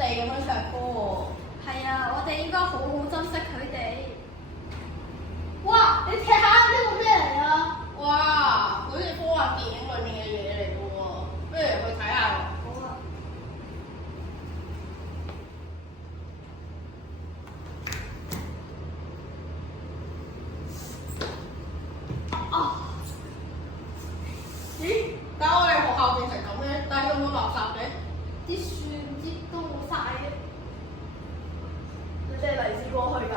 地咁樣唱歌喎。係啊，我哋應該好好珍惜佢哋。哇！你睇下呢個咩嚟啊？哇！好似科幻電影裏面嘅嘢嚟嘅喎，不如去睇下喎。好啊。咦？點解我哋學校變成咁嘅？帶咁多垃圾嘅？啲樹唔知都冇晒嘅。你哋嚟自過去㗎？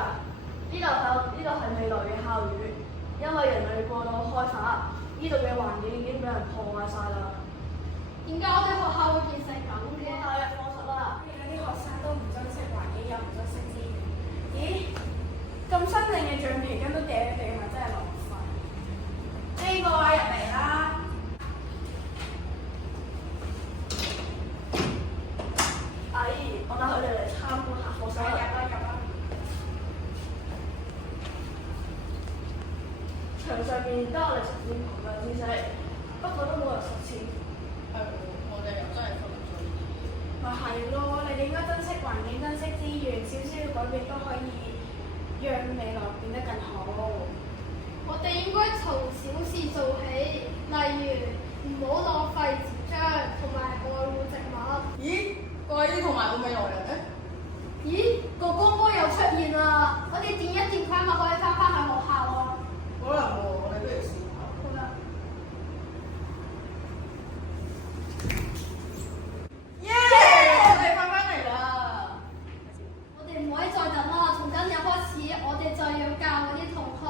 呢度係未來嘅校園，因為人類過度開發，呢度嘅環境已經俾人破壞晒啦。點解我哋學校會變成咁嘅？我考入課室啦。啲學生都唔珍惜環境，又唔珍惜資源。咦？咁新淨嘅橡皮筋都掉一地，係咪真係浪費？呢個啊，入嚟啦！阿姨，我帶佢哋嚟參觀下課室啦。入啦！牆上面都有我哋實踐同嘅知識，不過都冇人實踐。係喎，我哋又真係分唔出呢啲嘢。咪係咯，你哋應該珍惜環境、珍惜資源，少少嘅改變都可以讓未來變得更好。我哋應該從小事做起，例如唔好浪費紙張，同埋愛護植物。咦？個阿姨同埋個未來人咧？咦？個光波又出現啦！我哋點一點佢咪可以翻去學校啊？可能喎，我哋不如試下。好啦。耶！我哋翻返嚟啦！我哋唔可以再等啦，從今日開始，我哋就要教嗰啲同學，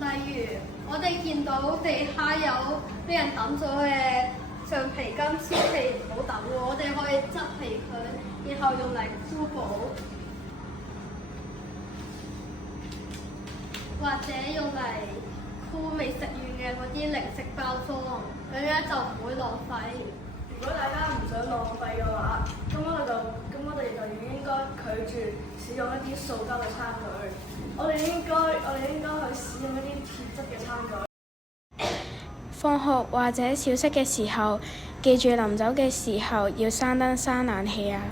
例如我哋見到地下有俾人抌咗嘅橡皮筋，千祈唔好抌喎，我哋可以執起佢，然後用嚟箍補，或者用嚟箍未食完嘅嗰啲零食包裝，咁樣就唔會浪費。如果大家唔想浪費嘅話，咁我哋就應該拒絕使用一啲塑膠嘅餐具。我哋應該去使用一啲鐵質嘅餐具。放學或者小息嘅時候，記住臨走嘅時候要閂燈閂冷氣啊！